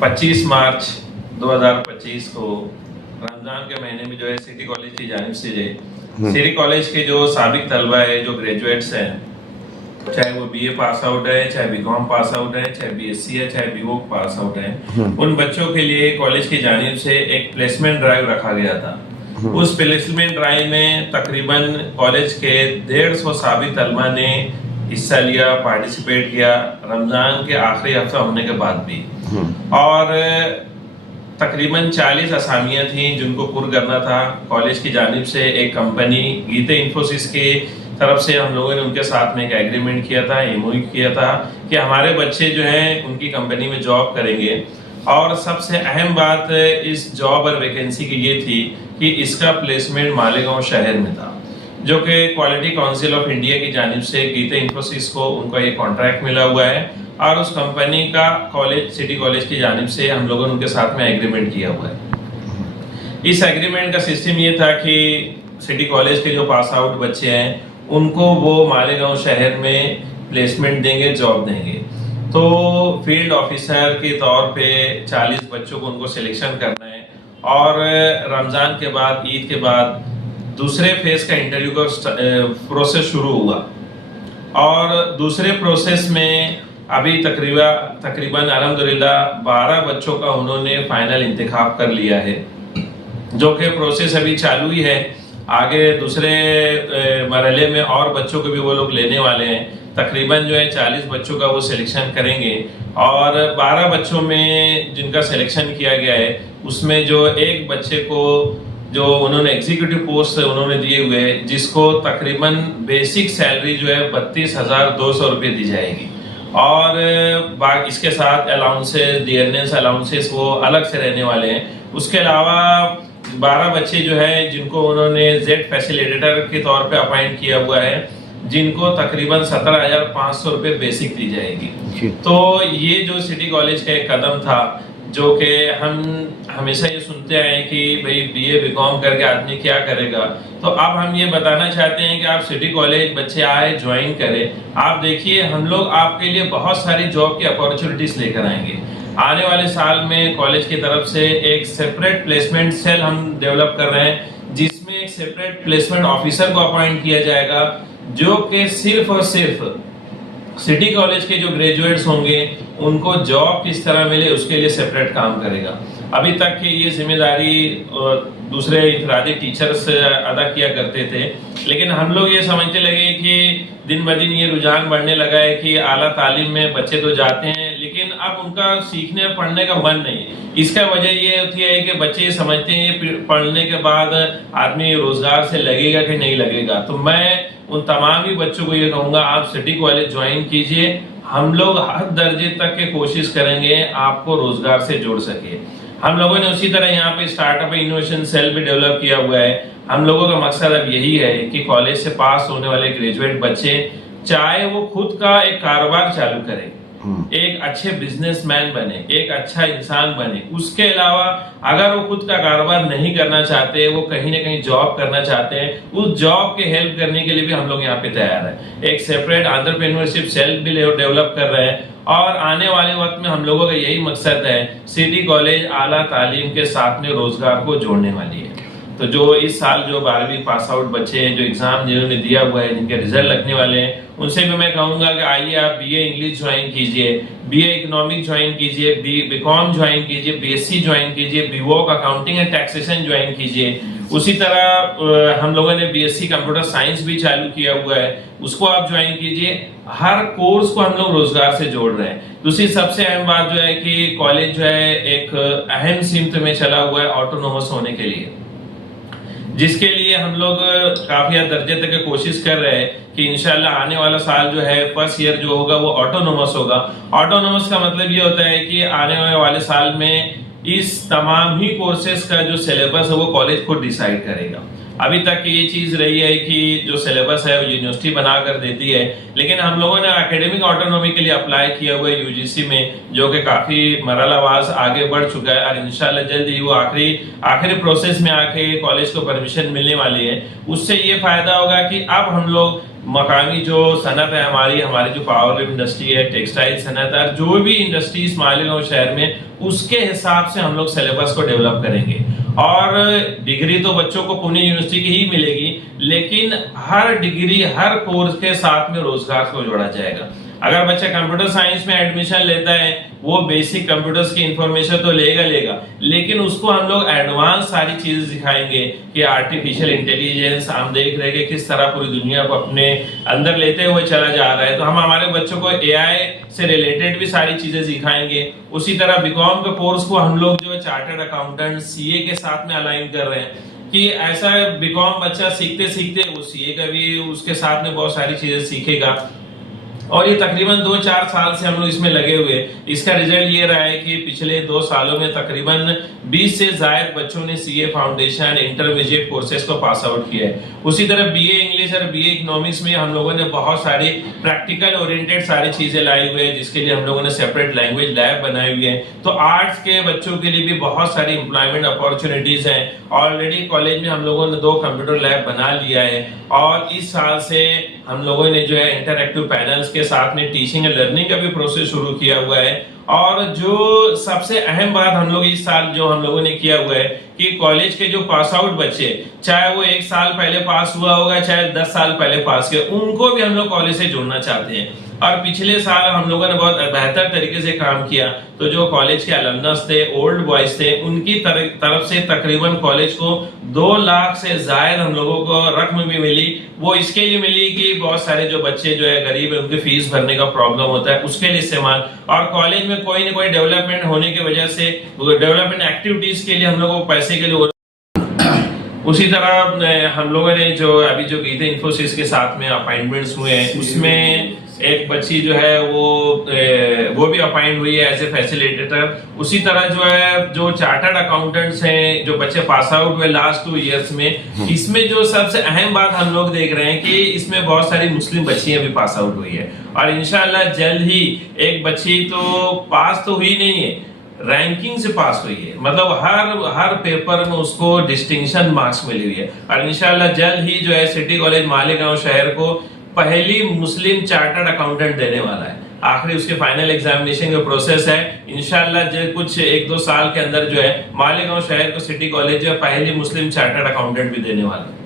25 मार्च 2025 को रमज़ान के महीने में जो है सिटी कॉलेज की जानिब से सिटी कॉलेज के जो साबिक तलबा है, जो ग्रेजुएट्स हैं, चाहे वो बीए पास आउट है, चाहे बीकॉम पास आउट है, चाहे बीएससी है, चाहे बीवोक पास आउट है, उन बच्चों के लिए कॉलेज की जानिब से एक प्लेसमेंट ड्राइव रखा गया था। उस प्लेसमेंट ड्राइव में तकरीबन कॉलेज के 150 साबिक तलबा ने हिस्सा लिया, पार्टिसिपेट किया, रमजान के आखिरी हफ्ता होने के बाद भी। और तकरीबन 40 असामियां थी जिनको पुर करना था। कॉलेज की जानिब से एक कंपनी गीते इन्फोसिस की तरफ से हम लोगों ने उनके साथ में एक एग्रीमेंट किया था, एमओयू किया था कि हमारे बच्चे जो हैं उनकी कंपनी में जॉब करेंगे। और सबसे अहम बात इस जॉब और वैकेंसी की ये थी कि इसका प्लेसमेंट मालेगांव शहर में था, जो कि क्वालिटी काउंसिल ऑफ इंडिया की जानिब से गीते इन्फोसिस को उनका ये कॉन्ट्रैक्ट मिला हुआ है और उस कंपनी का कॉलेज सिटी कॉलेज की जानिब से हम लोगों ने उनके साथ में एग्रीमेंट किया हुआ है। इस एग्रीमेंट का सिस्टम ये था कि सिटी कॉलेज के जो पास आउट बच्चे हैं उनको वो मालेगांव शहर में प्लेसमेंट देंगे, जॉब देंगे। तो फील्ड ऑफिसर के तौर पे 40 बच्चों को उनको सिलेक्शन करना है और रमज़ान के बाद, ईद के बाद दूसरे फेज का इंटरव्यू का प्रोसेस शुरू हुआ। और दूसरे प्रोसेस में अभी तकरीबन अल्हम्दुलिल्लाह 12 बच्चों का उन्होंने फाइनल इंतखाब कर लिया है, जो कि प्रोसेस अभी चालू ही है। आगे दूसरे मरहले में और बच्चों को भी वो लोग लेने वाले हैं। तकरीबन जो है 40 बच्चों का वो सिलेक्शन करेंगे और 12 बच्चों में जिनका सिलेक्शन किया गया है उसमें जो एक बच्चे को जो उन्होंने एग्जीक्यूटिव पोस्ट उन्होंने दिए हुए हैं, जिसको तकरीबन बेसिक सैलरी जो है 32,200 रुपये दी जाएगी और इसके साथ अलाउंसेस, डियरनेस अलाउंसेस वो अलग से रहने वाले हैं। उसके अलावा 12 बच्चे जो है जिनको उन्होंने जेड फैसिलिटेटर के तौर पे अपॉइंट किया हुआ है, जिनको तकरीबन 17,500 रुपये बेसिक दी जाएगी। तो ये जो सिटी कॉलेज का एक कदम था, जो कि हम हमेशा ये सुनते आए कि भाई बीए बीकॉम करके आदमी क्या करेगा, तो अब हम ये बताना चाहते हैं कि आप सिटी कॉलेज बच्चे आए, ज्वाइन करें। आप देखिए, हम लोग आपके लिए बहुत सारी जॉब की अपॉर्चुनिटीज लेकर आएंगे। आने वाले साल में कॉलेज की तरफ से एक सेपरेट प्लेसमेंट सेल हम डेवलप कर रहे हैं, जिसमें एक सेपरेट प्लेसमेंट ऑफिसर को अपॉइंट किया जाएगा, जो कि सिर्फ और सिर्फ सिटी कॉलेज के जो ग्रेजुएट्स होंगे उनको जॉब किस तरह मिले उसके लिए सेपरेट काम करेगा। अभी तक की ये जिम्मेदारी दूसरे इनफरादी टीचर्स अदा किया करते थे, लेकिन हम लोग ये समझने लगे कि दिन ब दिन ये रुझान बढ़ने लगा है कि आला तालीम में बच्चे तो जाते हैं लेकिन अब उनका सीखने और पढ़ने का मन नहीं। इसका वजह ये होती है कि बच्चे समझते हैं पढ़ने के बाद आदमी रोजगार से लगेगा कि नहीं लगेगा। तो मैं उन तमाम ही बच्चों को ये कहूँगा, आप सिटी कॉलेज ज्वाइन कीजिए। हम लोग हर दर्जे तक के कोशिश करेंगे आपको रोजगार से जोड़ सके। हम लोगों ने उसी तरह यहाँ पे स्टार्टअप इनोवेशन सेल भी डेवलप किया हुआ है। हम लोगों का मकसद अब यही है कि कॉलेज से पास होने वाले ग्रेजुएट बच्चे चाहे वो खुद का एक कारोबार चालू करें, एक अच्छे बिजनेसमैन बने, एक अच्छा इंसान बने। उसके अलावा अगर वो खुद का कारोबार नहीं करना चाहते, वो कहीं ना कहीं जॉब करना चाहते हैं, उस जॉब के हेल्प करने के लिए भी हम लोग यहाँ पे तैयार हैं। एक सेपरेट एंटरप्रेन्योरशिप सेल भी डेवलप कर रहे हैं और आने वाले वक्त में हम लोगों का यही मकसद है, सिटी कॉलेज आला तालीम के साथ में रोजगार को जोड़ने वाली है। तो जो इस साल जो 12वीं पास आउट बच्चे हैं, जो एग्जाम जिन्होंने दिया हुआ है, जिनके रिजल्ट लगने वाले हैं, उनसे भी मैं कहूंगा कि आइए आप बीए इंग्लिश ज्वाइन कीजिए, बीए इकोनॉमिक ज्वाइन कीजिए, बीकॉम ज्वाइन कीजिए, बीएससी ज्वाइन कीजिए, BVoc accounting and taxation join कीजिए। उसी तरह हम लोगों ने बीएससी कंप्यूटर साइंस भी चालू किया हुआ है, उसको आप ज्वाइन कीजिए। हर कोर्स को हम लोग रोजगार से जोड़ रहे हैं। दूसरी सबसे अहम बात जो है कि कॉलेज जो है एक अहम सिमत में चला हुआ है ऑटोनोमस होने के लिए, जिसके लिए हम लोग काफी दर्जे तक कोशिश कर रहे हैं कि इंशाल्लाह आने वाला साल जो है फर्स्ट ईयर जो होगा वो ऑटोनोमस होगा। ऑटोनोमस का मतलब ये होता है कि आने वाले साल में इस तमाम ही कोर्सेज का जो सिलेबस है वो कॉलेज खुद डिसाइड करेगा। अभी तक ये चीज रही है कि जो सिलेबस है वो यूनिवर्सिटी बना कर देती है, लेकिन हम लोगों ने एकेडमिक ऑटोनॉमी के लिए अप्लाई किया हुआ है यूजीसी में, जो कि काफी मरहलावार आगे बढ़ चुका है और इंशाल्लाह जल्द ही वो आखिरी प्रोसेस में आके कॉलेज को परमिशन मिलने वाली है। उससे ये फायदा होगा कि अब हम लोग मकामी जो सनत है हमारी जो पावर इंडस्ट्री है, टेक्सटाइल सनत है, जो भी इंडस्ट्रीज मालेगांव शहर में, उसके हिसाब से हम लोग सिलेबस को डेवलप करेंगे। और डिग्री तो बच्चों को पुणे यूनिवर्सिटी की ही मिलेगी, लेकिन हर डिग्री हर कोर्स के साथ में रोजगार को जोड़ा जाएगा। अगर बच्चा कंप्यूटर साइंस में एडमिशन लेता है, वो बेसिक कंप्यूटर्स की इंफॉर्मेशन तो लेगा, लेकिन उसको हम लोग एडवांस सारी चीजें सिखाएंगे कि आर्टिफिशियल इंटेलिजेंस हम देख रहे हैं कि किस तरह पूरी दुनिया को अपने अंदर लेते हुए चला जा रहा है, तो हम हमारे बच्चों को एआई से रिलेटेड भी सारी चीजें सिखाएंगे। उसी तरह बीकॉम के कोर्स को हम लोग जो है चार्टर्ड अकाउंटेंट सीए के साथ में अलाइन कर रहे हैं कि ऐसा बीकॉम बच्चा सीखते सीखते वो सीए का भी उसके साथ में बहुत सारी चीजें सीखेगा। और ये तकरीबन 2-4 साल से हम लोग इसमें लगे हुए। इसका रिजल्ट ये रहा है कि पिछले 2 सालों में तकरीबन 20 से ज्यादा बच्चों ने सीए फाउंडेशन इंटरमीडिएट कोर्सेज को पास आउट किया है। उसी तरह बीए इंग्लिश और बीए इकोनॉमिक्स में हम लोगों ने बहुत सारी प्रैक्टिकल ओरिएंटेड सारी चीजें लाई हुई है, जिसके लिए हम लोगों ने सेपरेट लैंग्वेज लैब बनाई हुई है। तो आर्ट्स के बच्चों के लिए भी बहुत सारी एम्प्लॉयमेंट अपॉर्चुनिटीज हैं। ऑलरेडी कॉलेज में हम लोगों ने 2 कंप्यूटर लैब बना लिया है, और इस साल से हम लोगों ने जो है इंटरएक्टिव पैनल्स के साथ में टीचिंग एंड लर्निंग का भी प्रोसेस शुरू किया हुआ है। और जो सबसे अहम बात हम लोग इस साल जो हम लोगों ने किया हुआ है कि कॉलेज के जो पास आउट बच्चे, चाहे वो 1 साल पहले पास हुआ होगा, चाहे 10 साल पहले पास किया, उनको भी हम लोग कॉलेज से जोड़ना चाहते हैं। और पिछले साल हम लोगों ने बहुत बेहतर तरीके से काम किया, तो जो कॉलेज के अलमनस थे, ओल्ड बॉयज थे, उनकी तरफ से तकरीबन कॉलेज को 2 लाख से ज्यादा हम लोगों को रकम भी मिली। वो इसके लिए मिली कि बहुत सारे जो बच्चे जो है गरीब है, उनके फीस भरने का प्रॉब्लम होता है, उसके लिए इस्तेमाल। और कॉलेज में कोई ना कोई डेवलपमेंट होने की वजह से डेवलपमेंट एक्टिविटीज के लिए हम लोगों को पैसे के लिए उसी तरह हम लोगों ने जो अभी जो गीता इंफोसिस के साथ में अपॉइंटमेंट्स हुए हैं, उसमें एक बच्ची जो है वो भी अपॉइंट हुई है एज ए फैसिलिटेटर। उसी तरह जो है जो चार्टर्ड अकाउंटेंट्स हैं, जो बच्चे पास आउट हुए लास्ट 2 इयर्स में, इसमें जो सबसे अहम बात हम लोग देख रहे हैं कि इसमें बहुत सारी मुस्लिम बच्चियां भी पास आउट हुई है। और इंशाल्लाह जल्द ही एक बच्ची तो पास तो हुई नहीं है, रैंकिंग से पास हुई है, मतलब हर पेपर में उसको डिस्टिंक्शन मार्क्स मिली हुई है। और इंशाल्लाह जल्द ही जो है सिटी कॉलेज मालेगांव शहर को पहली मुस्लिम चार्टर्ड अकाउंटेंट देने वाला है। आखिरी उसके फाइनल एग्जामिनेशन का प्रोसेस है। इंशाल्लाह जो कुछ 1-2 साल के अंदर जो है मालेगांव शहर को सिटी कॉलेज जो है पहली मुस्लिम चार्टर्ड अकाउंटेंट भी देने वाला है।